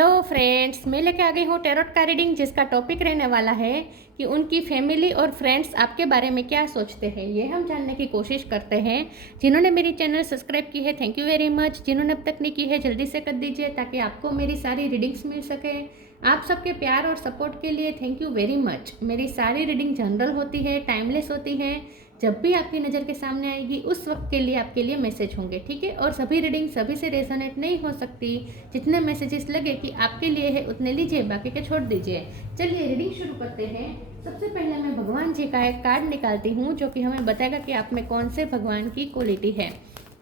Hello friends, मैं लेके आ गई हूँ टैरोट का रीडिंग, जिसका टॉपिक रहने वाला है कि उनकी फैमिली और फ्रेंड्स आपके बारे में क्या सोचते हैं। ये हम जानने की कोशिश करते हैं। जिन्होंने मेरी चैनल सब्सक्राइब की है, थैंक यू वेरी मच। जिन्होंने अब तक नहीं की है, जल्दी से कर दीजिए ताकि आपको मेरी सारी रीडिंग्स मिल सके। आप सबके प्यार और सपोर्ट के लिए थैंक यू वेरी मच। मेरी सारी रीडिंग जनरल होती है, टाइमलेस होती है। जब भी आपकी नज़र के सामने आएगी उस वक्त के लिए आपके लिए मैसेज होंगे, ठीक है। और सभी रीडिंग सभी से रेजोनेट नहीं हो सकती। जितने मैसेजेस लगे कि आपके लिए है उतने लीजिए, बाकी के छोड़ दीजिए। चलिए रीडिंग शुरू करते हैं। सबसे पहले मैं भगवान जी का एक कार्ड निकालती हूँ जो कि हमें बताएगा कि आप में कौन से भगवान की क्वालिटी है।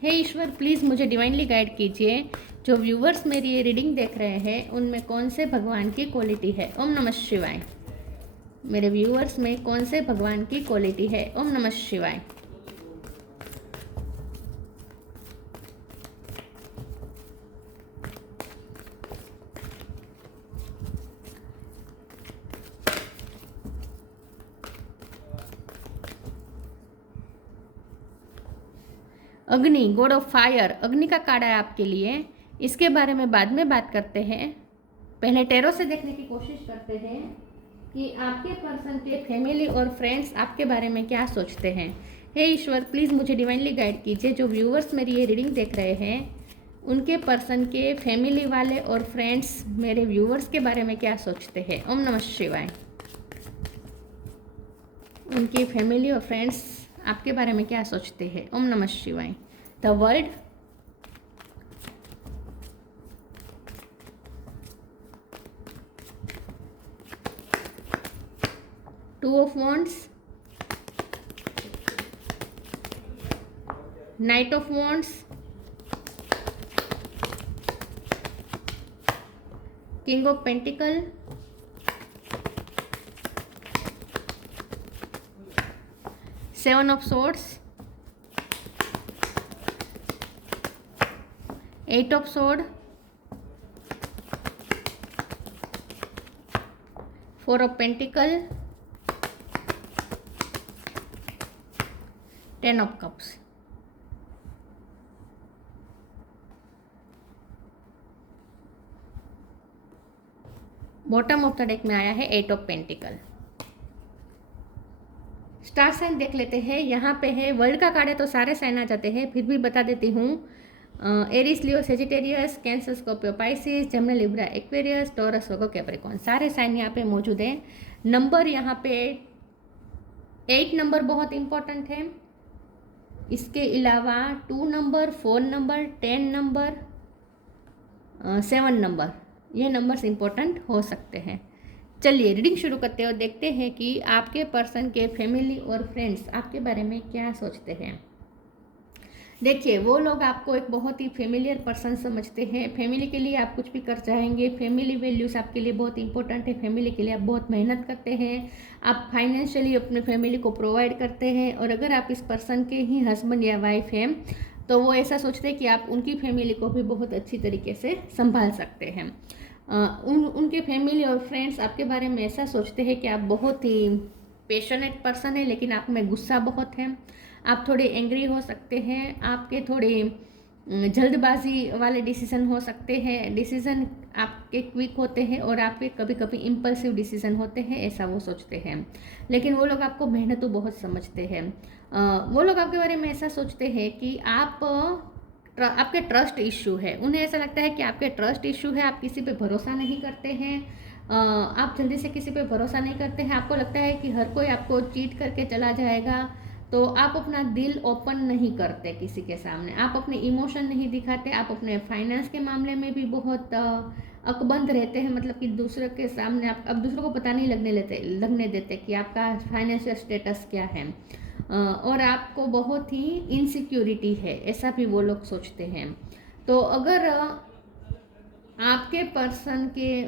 हे ईश्वर, प्लीज़ मुझे डिवाइनली गाइड कीजिए। जो व्यूवर्स मेरी ये रीडिंग देख रहे हैं उनमें कौन से भगवान की क्वालिटी है। ओम नमः शिवाय। मेरे व्यूअर्स में कौन से भगवान की क्वालिटी है। ओम नमः शिवाय। अग्नि, गॉड ऑफ फायर, अग्नि का कार्ड है आपके लिए। इसके बारे में बाद में बात करते हैं। पहले टैरो से देखने की कोशिश करते हैं कि आपके पर्सन के फैमिली और फ्रेंड्स आपके बारे में क्या सोचते हैं। हे ईश्वर, प्लीज़ मुझे डिवाइनली गाइड कीजिए। जो व्यूअर्स मेरी ये रीडिंग देख रहे हैं उनके पर्सन के फैमिली वाले और फ्रेंड्स मेरे व्यूअर्स के बारे में क्या सोचते हैं। ओम नमः शिवाय। उनकी फैमिली और फ्रेंड्स आपके बारे में क्या सोचते हैं। ओम नमः शिवाय। The world, two of wands, knight of wands, king of pentacle, seven of swords, eight of sword, four of pentacle, ten of cups. Bottom of the deck में आया है eight of pentacle. Star sign देख लेते हैं। यहाँ पे है world का कार्ड है तो सारे साइन आ जाते हैं, फिर भी बता देती हूँ। Aries, Leo, Sagittarius, Cancer, Scorpio, Pisces, Gemini, Libra, Aquarius, Taurus, Virgo, Capricorn, सारे साइन यहाँ पे मौजूद हैं। नंबर यहाँ पे 8 नंबर बहुत इंपॉर्टेंट है। इसके अलावा 2 नंबर, 4 नंबर, 10 नंबर, 7 नंबर, ये नंबर्स इंपॉर्टेंट हो सकते हैं। चलिए रीडिंग शुरू करते हैं और देखते हैं कि आपके पर्सन के फैमिली और फ्रेंड्स आपके बारे में क्या सोचते हैं। देखिए, वो लोग आपको एक बहुत ही फेमिलियर पर्सन समझते हैं। फैमिली के लिए आप कुछ भी कर चाहेंगे। फैमिली वैल्यूज़ आपके लिए बहुत इंपॉर्टेंट है। फैमिली के लिए आप बहुत मेहनत करते हैं। आप फाइनेंशियली अपने फैमिली को प्रोवाइड करते हैं। और अगर आप इस पर्सन के ही हस्बैंड या वाइफ हैं तो वो ऐसा सोचते हैं कि आप उनकी फैमिली को भी बहुत अच्छी तरीके से संभाल सकते हैं। उनके फैमिली और फ्रेंड्स आपके बारे में ऐसा सोचते हैं कि आप बहुत ही पैशनेट पर्सन है, लेकिन आप में गुस्सा बहुत है। आप थोड़े एंग्री हो सकते हैं। आपके थोड़े जल्दबाजी वाले डिसीज़न हो सकते हैं। डिसीज़न आपके क्विक होते हैं और आपके कभी कभी इम्पल्सिव डिसीज़न होते हैं, ऐसा वो सोचते हैं। लेकिन वो लोग आपको मेहनतू बहुत समझते हैं। वो लोग आपके बारे में ऐसा सोचते हैं कि आपके ट्रस्ट इश्यू है। उन्हें ऐसा लगता है कि आपके ट्रस्ट इश्यू है, आप किसी पे भरोसा नहीं करते हैं। आप जल्दी से किसी पे भरोसा नहीं करते हैं। आपको लगता है कि हर कोई आपको चीट करके चला जाएगा, तो आप अपना दिल ओपन नहीं करते किसी के सामने। आप अपने इमोशन नहीं दिखाते। आप अपने फाइनेंस के मामले में भी बहुत अकबंद रहते हैं, मतलब कि दूसरे के सामने आप अब दूसरों को पता नहीं लगने देते कि आपका फाइनेंशियल स्टेटस क्या है। और आपको बहुत ही इनसिक्योरिटी है, ऐसा भी वो लोग सोचते हैं। तो अगर आपके पर्सन के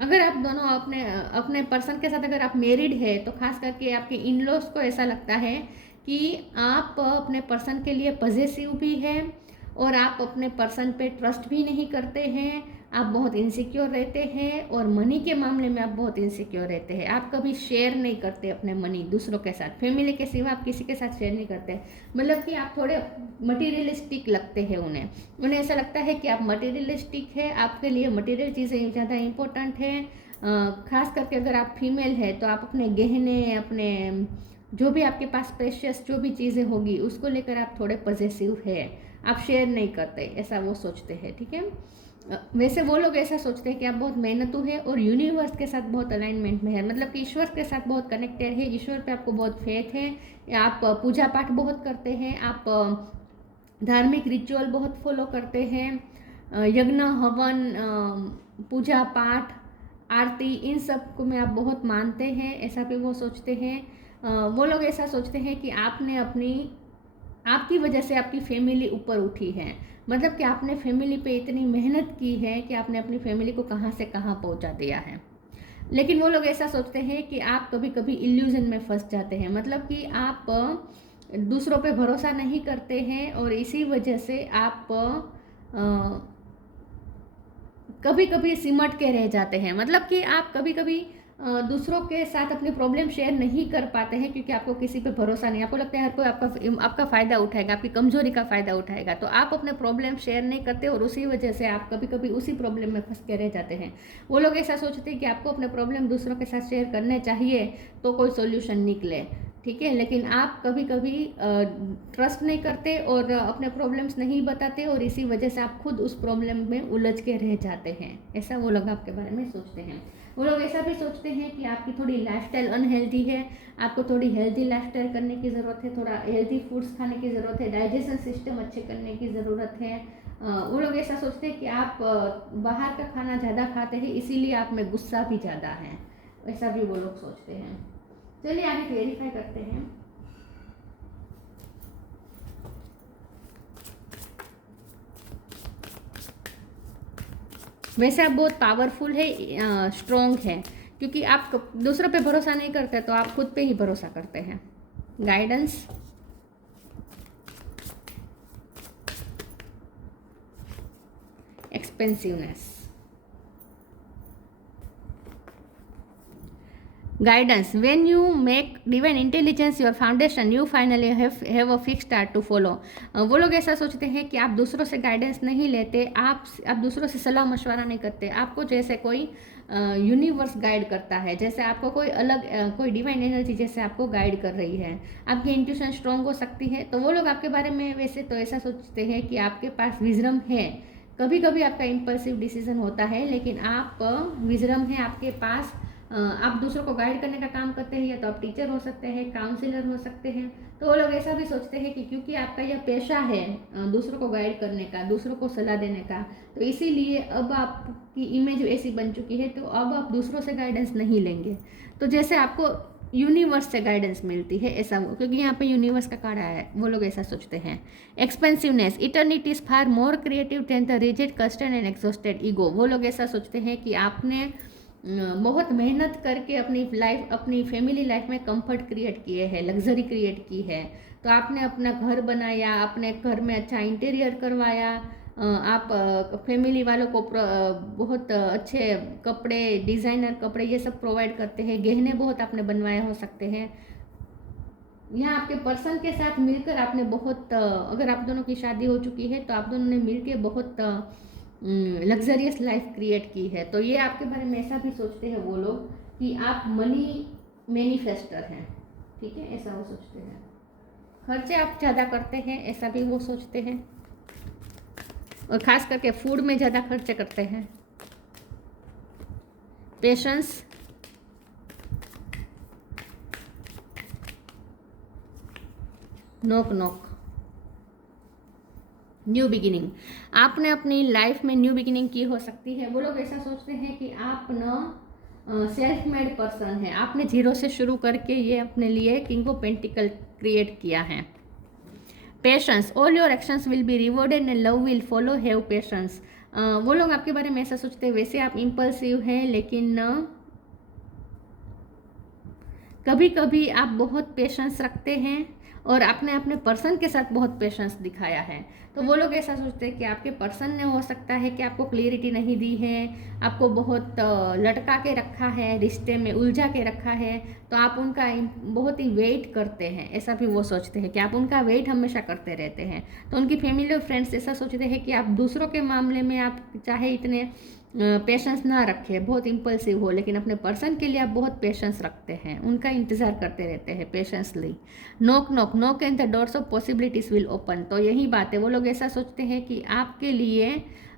अगर आप दोनों अपने पर्सन के साथ अगर आप मैरिड है तो खास करके आपके इन लॉज को ऐसा लगता है कि आप अपने पर्सन के लिए पॉजेसिव भी है और आप अपने पर्सन पे ट्रस्ट भी नहीं करते हैं, आप बहुत इनसिक्योर रहते हैं और मनी के मामले में आप बहुत इनसिक्योर रहते हैं। आप कभी शेयर नहीं करते अपने मनी दूसरों के साथ, फैमिली के सिवा आप किसी के साथ शेयर नहीं करते। मतलब कि आप थोड़े मटीरियलिस्टिक लगते हैं उन्हें ऐसा लगता है कि आप मटीरियलिस्टिक है, आपके लिए मटीरियल चीज़ें ज़्यादा इम्पोर्टेंट है। खास करके अगर आप फीमेल है तो आप अपने गहने, अपने जो भी आपके पास प्रेशियस जो भी चीज़ें होगी उसको लेकर आप थोड़े पॉजिटिव है, आप शेयर नहीं करते, ऐसा वो सोचते हैं। ठीक है, वैसे वो लोग ऐसा सोचते हैं कि आप बहुत मेहनतू है और यूनिवर्स के साथ बहुत अलाइनमेंट में है, मतलब कि ईश्वर के साथ बहुत कनेक्टेड है, ईश्वर पे आपको बहुत फेथ है, आप पूजा पाठ बहुत करते हैं, आप धार्मिक रिचुअल बहुत फॉलो करते हैं, यज्ञ हवन, पूजा पाठ, आरती, इन सब को में आप बहुत मानते हैं, ऐसा भी वो सोचते हैं। वो लोग ऐसा सोचते हैं कि आपकी वजह से आपकी फैमिली ऊपर उठी है, मतलब कि आपने फैमिली पे इतनी मेहनत की है कि आपने अपनी फैमिली को कहाँ से कहाँ पहुँचा दिया है। लेकिन वो लोग ऐसा सोचते हैं कि आप कभी कभी इल्यूजन में फंस जाते हैं, मतलब कि आप दूसरों पे भरोसा नहीं करते हैं और इसी वजह से आप कभी कभी सिमट के रह जाते हैं, मतलब कि आप कभी कभी दूसरों के साथ अपनी प्रॉब्लम शेयर नहीं कर पाते हैं क्योंकि आपको किसी पे भरोसा नहीं, आपको लगता है हर कोई आपका फ़ायदा उठाएगा, आपकी कमजोरी का फ़ायदा उठाएगा, तो आप अपने प्रॉब्लम शेयर नहीं करते और उसी वजह से आप कभी कभी उसी प्रॉब्लम में फंस के रह जाते हैं। वो लोग ऐसा सोचते हैं कि आपको अपने प्रॉब्लम दूसरों के साथ शेयर करने चाहिए तो कोई सोल्यूशन निकले। ठीक है, लेकिन आप कभी कभी ट्रस्ट नहीं करते और अपने प्रॉब्लम्स नहीं बताते और इसी वजह से आप खुद उस प्रॉब्लम में उलझ के रह जाते हैं, ऐसा वो लोग आपके बारे में सोचते हैं। वो लोग ऐसा भी सोचते हैं कि आपकी थोड़ी लाइफस्टाइल अनहेल्दी है, आपको थोड़ी हेल्दी लाइफस्टाइल करने की ज़रूरत है, थोड़ा हेल्दी फूड्स खाने की ज़रूरत है, डाइजेशन सिस्टम अच्छे करने की ज़रूरत है। वो लोग ऐसा सोचते हैं कि आप बाहर का खाना ज़्यादा खाते हैं इसीलिए आप में गुस्सा भी ज़्यादा है, ऐसा भी वो लोग सोचते हैं। चलिए आगे क्लेरिफाई करते हैं। वैसे आप बहुत पावरफुल है, स्ट्रॉन्ग है, क्योंकि आप दूसरों पे भरोसा नहीं करते तो आप खुद पे ही भरोसा करते हैं। Guidance, expensiveness, guidance, when you make divine intelligence your foundation you finally have a fixed star to follow। वो लोग ऐसा सोचते हैं कि आप दूसरों से गाइडेंस नहीं लेते, आप दूसरों से सलाह मशवरा नहीं करते, आपको जैसे कोई यूनिवर्स गाइड करता है, जैसे आपको कोई अलग कोई डिवाइन एनर्जी जैसे आपको गाइड कर रही है, आपकी इंट्यूशन स्ट्रांग हो सकती है। तो वो लोग आपके बारे में वैसे तो ऐसा सोचते हैं कि आपके पास विजडम है, कभी कभी आपका इम्पल्सिव डिसीजन होता है लेकिन आप विजडम है आपके पास, आप दूसरों को गाइड करने का काम करते हैं, या तो आप टीचर हो सकते हैं, काउंसलर हो सकते हैं। तो वो लोग ऐसा भी सोचते हैं कि क्योंकि आपका यह पेशा है दूसरों को गाइड करने का, दूसरों को सलाह देने का, तो इसीलिए अब आपकी इमेज ऐसी बन चुकी है तो अब आप दूसरों से गाइडेंस नहीं लेंगे, तो जैसे आपको यूनिवर्स से गाइडेंस मिलती है, ऐसा वो, क्योंकि यहाँ पे यूनिवर्स का कार्ड आया है, वो लोग ऐसा सोचते हैं। Expensiveness, eternity is far more creative than the rigid custard and exhausted ego. वो लोग ऐसा सोचते हैं कि आपने बहुत मेहनत करके अपनी फैमिली लाइफ में कंफर्ट क्रिएट किए हैं, लग्जरी क्रिएट की है, तो आपने अपना घर बनाया, अपने घर में अच्छा इंटीरियर करवाया, आप फैमिली वालों को बहुत अच्छे कपड़े, डिज़ाइनर कपड़े ये सब प्रोवाइड करते हैं, गहने बहुत आपने बनवाए हो सकते हैं। यहाँ आपके पर्सन के साथ मिलकर आपने बहुत, अगर आप दोनों की शादी हो चुकी है तो आप दोनों ने मिलकर बहुत लग्जरियस लाइफ क्रिएट की है। तो ये आपके बारे में ऐसा भी सोचते हैं वो लोग कि आप मनी मैनिफेस्टर हैं। ठीक है, ऐसा वो सोचते हैं। खर्चे आप ज़्यादा करते हैं, ऐसा भी वो सोचते हैं, और ख़ास करके फूड में ज़्यादा खर्चे करते हैं। Patience, knock knock, new beginning, आपने अपनी लाइफ में न्यू बिगिनिंग की हो सकती है। वो लोग ऐसा सोचते हैं कि आप न सेल्फ मेड पर्सन है, आपने जीरो से शुरू करके ये अपने लिए किंग ऑफ पेंटिकल क्रिएट किया है। Patience, all your actions will be rewarded and love will follow, have patience. वो लोग आपके बारे में ऐसा सोचते हैं, वैसे आप इम्पल्सिव हैं लेकिन कभी कभी आप बहुत पेशेंस रखते हैं और आपने अपने पर्सन के साथ बहुत पेशेंस दिखाया है। तो वो लोग ऐसा सोचते हैं कि आपके पर्सन ने हो सकता है कि आपको क्लियरिटी नहीं दी है, आपको बहुत लटका के रखा है, रिश्ते में उलझा के रखा है, तो आप उनका बहुत ही वेट करते हैं, ऐसा भी वो सोचते हैं कि आप उनका वेट हमेशा करते रहते हैं। तो उनकी फैमिली और फ्रेंड्स ऐसा सोचते हैं कि आप दूसरों के मामले में आप चाहे इतने पेशेंस ना रखें, बहुत इम्पल्सिव हो, लेकिन अपने पर्सन के लिए आप बहुत पेशेंस रखते हैं, उनका इंतज़ार करते रहते हैं patiently. Knock knock knock and the doors of possibilities will open. तो यही बात है, वो लोग ऐसा सोचते हैं कि आपके लिए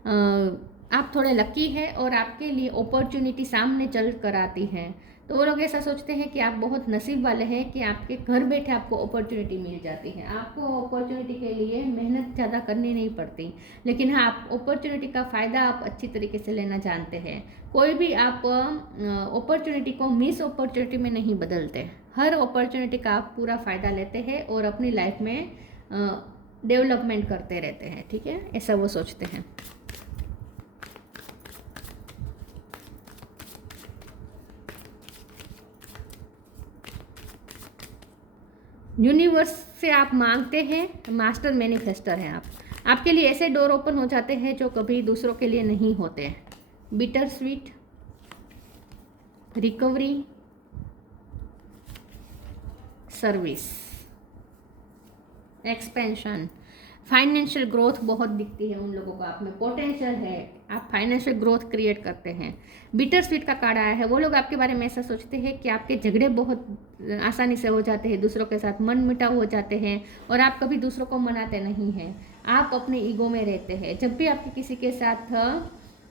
आप थोड़े लकी हैं और आपके लिए अपॉर्चुनिटी सामने चल कर आती हैं। तो वो लोग ऐसा सोचते हैं कि आप बहुत नसीब वाले हैं कि आपके घर बैठे आपको अपॉर्चुनिटी मिल जाती है, आपको अपॉर्चुनिटी के लिए मेहनत ज़्यादा करनी नहीं पड़ती। लेकिन हाँ, आप अपॉर्चुनिटी का फ़ायदा आप अच्छी तरीके से लेना जानते हैं। कोई भी आप अपॉर्चुनिटी को मिस अपॉर्चुनिटी में नहीं बदलते, हर अपॉर्चुनिटी का आप पूरा फ़ायदा लेते हैं और अपनी लाइफ में डेवलपमेंट करते रहते हैं। ठीक है, ऐसा वो सोचते हैं। यूनिवर्स से आप मांगते हैं, मास्टर मैनिफेस्टर हैं आप। आपके लिए ऐसे डोर ओपन हो जाते हैं जो कभी दूसरों के लिए नहीं होते। Bitter sweet, recovery, service, expansion, financial growth बहुत दिखती है उन लोगों को, आप में पोटेंशियल है, आप फाइनेंशियल ग्रोथ क्रिएट करते हैं। बिटर स्वीट का कार्ड आया है, वो लोग आपके बारे में ऐसा सोचते हैं कि आपके झगड़े बहुत आसानी से हो जाते हैं, दूसरों के साथ मन मिटाव हो जाते हैं और आप कभी दूसरों को मनाते नहीं हैं, आप अपने ईगो में रहते हैं। जब भी आपके किसी के साथ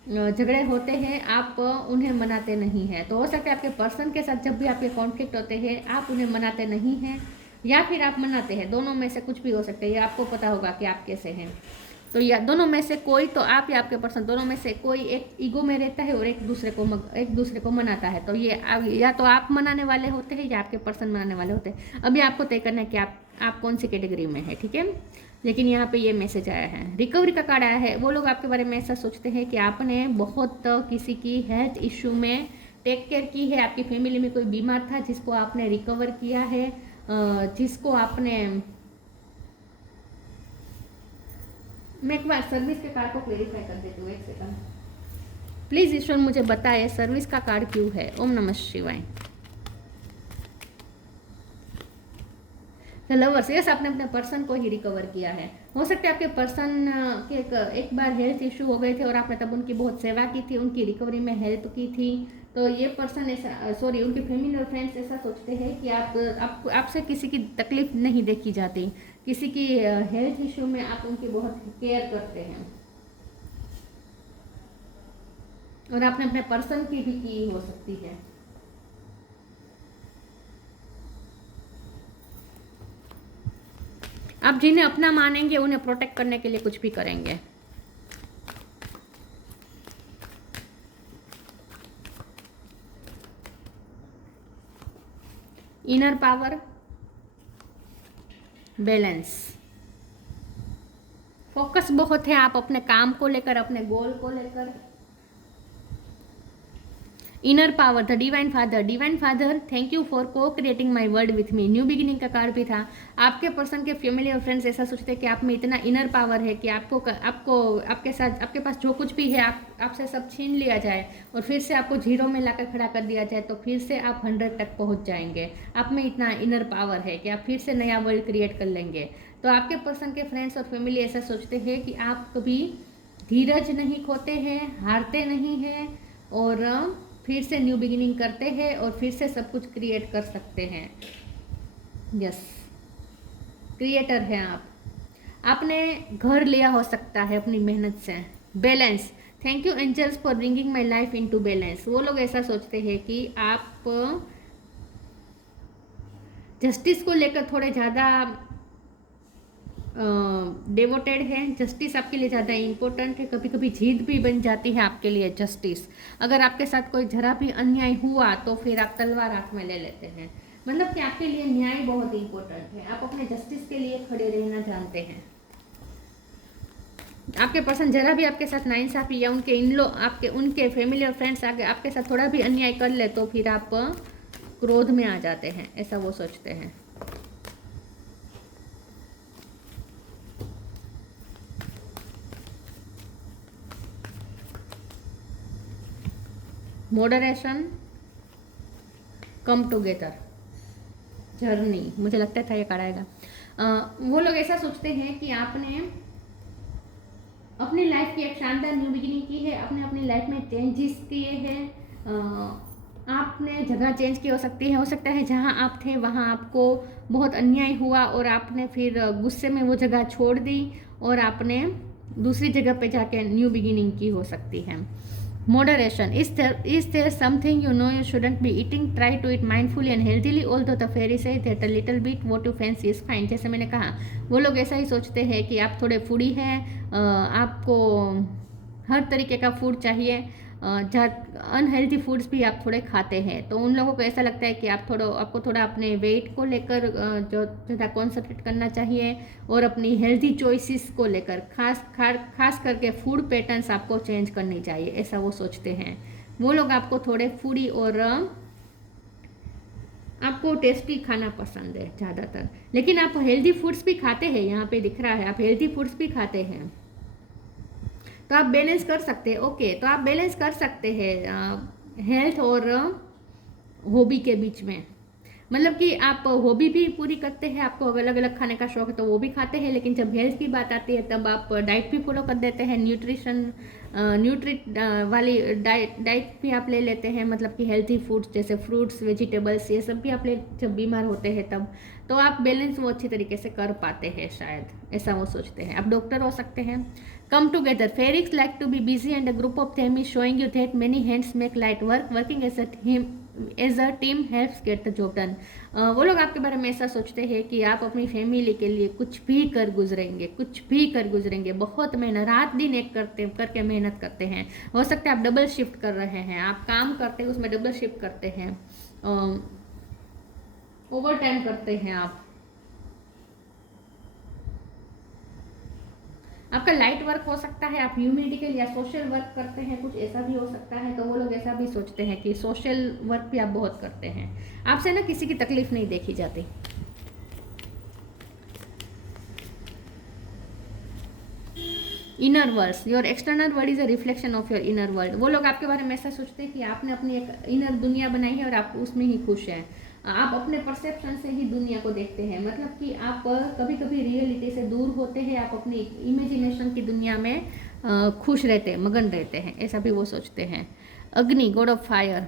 झगड़े होते हैं आप उन्हें मनाते नहीं हैं। तो हो सकता है आपके पर्सन के साथ जब भी आपके कॉन्फ्लिक्ट होते हैं आप उन्हें मनाते नहीं हैं या फिर आप मनाते हैं, दोनों में से कुछ भी हो सकता है। ये आपको पता होगा कि आप कैसे हैं। तो या दोनों में से कोई, तो आप या आपके पर्सन, दोनों में से कोई एक ईगो में रहता है और एक दूसरे को मनाता है। तो ये या तो आप मनाने वाले होते हैं या आपके पर्सन मनाने वाले होते हैं। अभी आपको तय करना है कि आप कौन सी कैटेगरी में है। ठीक है, लेकिन यहाँ पे ये मैसेज आया है, रिकवरी का कार्ड आया है। वो लोग आपके बारे में ऐसा सोचते हैं कि आपने बहुत किसी की हेल्थ इश्यू में टेक केयर की है, आपकी फैमिली में कोई बीमार था जिसको आपने रिकवर किया है, जिसको आपने, मैं एक बार सर्विस के कार्ड को क्लेरिफाई कर देती हूँ, एक सेकंड प्लीज। ईश्वर मुझे बताए सर्विस का कार्ड क्यों है। ओम नमः शिवाय। लवर्स, यस, आपने अपने पर्सन को ही रिकवर किया है। हो सकता है आपके पर्सन के एक बार हेल्थ इश्यू हो गए थे और आपने तब उनकी बहुत सेवा की थी, उनकी रिकवरी में हेल्प की थी। तो ये पर्सन ऐसा उनकी फैमिली और फ्रेंड्स ऐसा सोचते हैं कि आपसे किसी की तकलीफ नहीं देखी जाती, किसी की हेल्थ इश्यू में आप उनकी बहुत केयर करते हैं और आपने अपने पर्सन की भी की हो सकती है। आप जिन्हें अपना मानेंगे उन्हें प्रोटेक्ट करने के लिए कुछ भी करेंगे। इनर पावर, बैलेंस, फोकस बहुत है आप अपने काम को लेकर, अपने गोल को लेकर। Inner power, the divine father, thank you for co-creating my world with me. New beginning का कार्ड भी था। आपके पर्सन के फैमिली और फ्रेंड्स ऐसा सोचते हैं कि आप में इतना इनर पावर है कि आपको आपके साथ, आपके पास जो कुछ भी है आपसे सब छीन लिया जाए और फिर से आपको जीरो में लाकर खड़ा कर दिया जाए तो फिर से आप 100 तक पहुंच जाएंगे। आप में इतना इनर पावर है कि आप फिर से नया वर्ल्ड क्रिएट कर लेंगे। तो आपके पर्सन के फ्रेंड्स और फैमिली ऐसा सोचते हैं कि आप कभी धीरज नहीं खोते हैं, हारते नहीं हैं और फिर से न्यू बिगिनिंग करते हैं और फिर से सब कुछ क्रिएट कर सकते हैं। यस, क्रिएटर हैं आप। आपने घर लिया हो सकता है अपनी मेहनत से। Balance, thank you angels for bringing my life into balance. वो लोग ऐसा सोचते हैं कि आप जस्टिस को लेकर थोड़े ज़्यादा डिवोटेड है। जस्टिस आपके लिए ज़्यादा इम्पोर्टेंट है। कभी कभी जीत भी बन जाती है आपके लिए जस्टिस। अगर आपके साथ कोई जरा भी अन्याय हुआ तो फिर आप तलवार हाथ में ले लेते हैं। मतलब कि आपके लिए न्याय बहुत इम्पोर्टेंट है, आप अपने जस्टिस के लिए खड़े रहना जानते हैं। आपके पर्सन जरा भी आपके साथ नाइंसाफी या उनके फैमिली और फ्रेंड्स आगे आपके साथ थोड़ा भी अन्याय कर ले तो फिर आप क्रोध में आ जाते हैं, ऐसा वो सोचते हैं। मॉडरेशन, कम टुगेदर, जर्नी, मुझे लगता था ये कराएगा। वो लोग ऐसा सोचते हैं कि आपने अपनी लाइफ की एक शानदार न्यू बिगिनिंग की है, आपने अपनी लाइफ में चेंजेस किए हैं, आपने जगह चेंज की हो सकता है जहाँ आप थे वहाँ आपको बहुत अन्याय हुआ और आपने फिर गुस्से में वो जगह छोड़ दी और आपने दूसरी जगह पे जाके न्यू बिगिनिंग की हो सकती है। Moderation. Is there something you know you shouldn't be eating? Try to eat mindfully and healthily. Although the fairy says that a little bit what you fancy is fine. जैसे मैंने कहा वो लोग ऐसा ही सोचते हैं कि आप थोड़े फूडी हैं, आपको हर तरीके का फूड चाहिए, अनहेल्दी फूड्स भी आप थोड़े खाते हैं, तो उन लोगों को ऐसा लगता है कि आपको थोड़ा अपने वेट को लेकर जो ज़्यादा कॉन्सेंट्रेट करना चाहिए और अपनी हेल्दी चॉइसेस को लेकर खास करके फूड पैटर्न्स आपको चेंज करनी चाहिए, ऐसा वो सोचते हैं। वो लोग आपको थोड़े फूडी और आपको टेस्टी खाना पसंद है ज़्यादातर, लेकिन आप हेल्दी फूड्स भी खाते हैं, यहाँ पे दिख रहा है आप हेल्दी फूड्स भी खाते हैं, तो आप बैलेंस कर सकते हैं। ओके, तो आप बैलेंस कर सकते हैं हेल्थ और हॉबी के बीच में, मतलब कि आप हॉबी भी पूरी करते हैं, आपको अलग अलग खाने का शौक है तो वो भी खाते हैं, लेकिन जब हेल्थ की बात आती है तब आप डाइट भी फॉलो कर देते हैं, न्यूट्रिट वाली डाइट भी आप ले लेते हैं, मतलब कि हेल्थी फूड्स जैसे फ्रूट्स, वेजिटेबल्स, ये सब भी आप ले जब बीमार होते हैं तब, तो आप बैलेंस वो अच्छी तरीके से कर पाते हैं, शायद ऐसा वो सोचते हैं। आप डॉक्टर हो सकते हैं। कम टुगेदर, फेरिक्स like to be busy and a group of them is showing you that many hands make light work, working as a team helps get the job done। वो लोग आपके बारे में ऐसा सोचते हैं कि आप अपनी फैमिली के लिए कुछ भी कर गुजरेंगे, बहुत मेहनत, रात दिन एक करके मेहनत करते हैं। हो सकता है आप डबल शिफ्ट कर रहे हैं, आप काम करते हैं उसमें डबल शिफ्ट करते हैं, ओवर टाइम करते हैं, आपका लाइट वर्क हो सकता है, आप ह्यूमैनिटिकल या सोशल वर्क करते हैं, कुछ ऐसा भी हो सकता है, तो वो लोग ऐसा भी सोचते हैं कि सोशल वर्क भी आप बहुत करते हैं, आपसे ना किसी की तकलीफ नहीं देखी जाती। Inner world, your external world is a reflection of your inner world. वो लोग आपके बारे में ऐसा सोचते हैं कि आपने अपनी एक इनर दुनिया बनाई है और आप उसमें ही खुश हैं, आप अपने परसेप्शन से ही दुनिया को देखते हैं, मतलब कि आप कभी कभी रियलिटी से दूर होते हैं, आप अपनी इमेजिनेशन की दुनिया में खुश रहते हैं, मगन रहते हैं, ऐसा भी वो सोचते हैं। अग्नि, God of fire,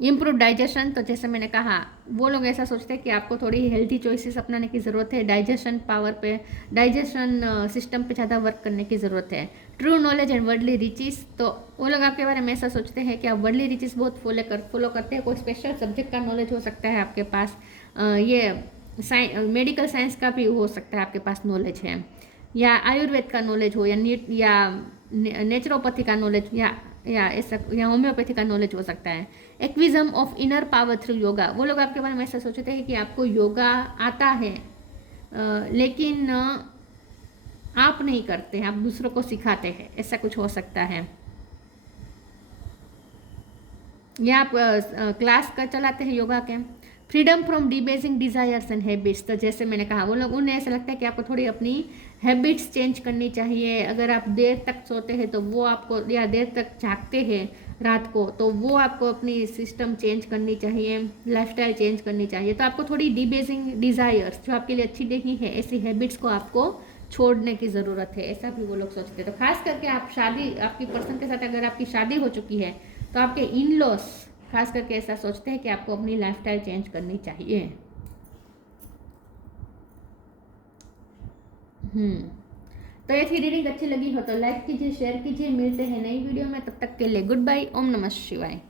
improve digestion, तो जैसे मैंने कहा वो लोग ऐसा सोचते हैं कि आपको थोड़ी हेल्थी चॉइसेस अपनाने की ज़रूरत है, डाइजेशन पावर पे, डाइजेशन सिस्टम पे ज़्यादा वर्क करने की ज़रूरत है। True knowledge and worldly riches, तो वो लोग आपके बारे में ऐसा सोचते हैं कि आप वर्डली रिचेस बहुत फॉलो करते हैं, कोई स्पेशल सब्जेक्ट का नॉलेज हो सकता है आपके पास, ये मेडिकल साइंस का भी हो सकता है आपके पास नॉलेज है, या आयुर्वेद का नॉलेज हो, या नेचुरोपैथी का नॉलेज, या ऐसा, या होम्योपैथी का नॉलेज हो सकता है। एक्विज्म of inner power through yoga, वो लोग आपके बारे में ऐसा सोचते हैं कि आपको योगा आता है, लेकिन आप नहीं करते हैं, आप दूसरों को सिखाते हैं, ऐसा कुछ हो सकता है, या आप क्लास कर चलाते हैं योगा के। Freedom from debasing desires and habits, तो जैसे मैंने कहा वो लोग, उन्हें ऐसा लगता है कि आपको थोड़ी अपनी हैबिट्स चेंज करनी चाहिए, अगर आप देर तक सोते हैं तो वो आपको, या देर तक जागते हैं रात को, तो वो आपको अपनी सिस्टम चेंज करनी चाहिए, लाइफस्टाइल चेंज करनी चाहिए, तो आपको थोड़ी डिबेसिंग डिज़ायर्स जो आपके लिए अच्छी नहीं है, ऐसी हैबिट्स को आपको छोड़ने की ज़रूरत है, ऐसा भी वो लोग सोचते हैं। तो खास करके आप शादी, आपकी पर्सन के साथ अगर आपकी शादी हो चुकी है तो आपके इन लॉस खास करके ऐसा सोचते हैं कि आपको अपनी लाइफस्टाइल चेंज करनी चाहिए। तो ये थी रीडिंग, अच्छी लगी हो तो लाइक कीजिए, शेयर कीजिए, मिलते हैं नई वीडियो में, तब तक के लिए गुड बाय, ओम नमः शिवाय।